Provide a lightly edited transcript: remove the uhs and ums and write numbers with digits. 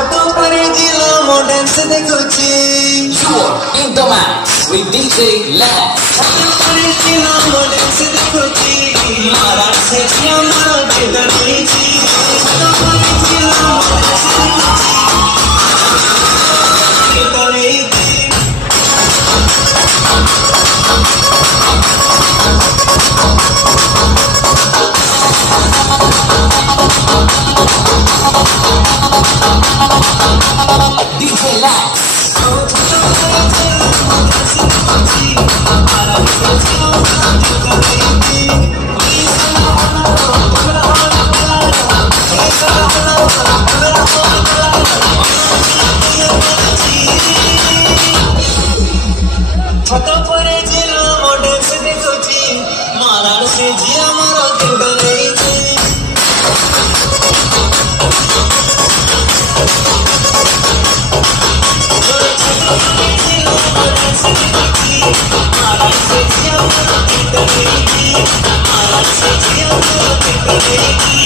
ଛାତ ଉପରେ ଜିଲା ମୋ ଡ୍ୟାନ୍ସ ଦେଖୁଛି You are in the match with DJ Lex. ଛାତ ଉପରେ ଜିଲା ମୋ ଡ୍ୟାନ୍ସ ଦେଖୁଛି ମାରା ସେ ଝିଅ ମୋର କେତେ ରହିଛି ଛାତ ଉପରେ ଜିଲା ମୋ ଡ୍ୟାନ୍ସ ଦେଖୁଛି କେତେ ରହିଛି DJ Lex. ଛାତ ଉପରେ ଝିଅ ମୋ ଡ୍ୟାନ୍ସ ଦେଖୁଛି ମାରାଣ ସେ ଝିଅ ମୋର କେତେ ରହିଛି मारा से जिया मोर केते रहेगी मारा से जिया मोर केते रहेगी।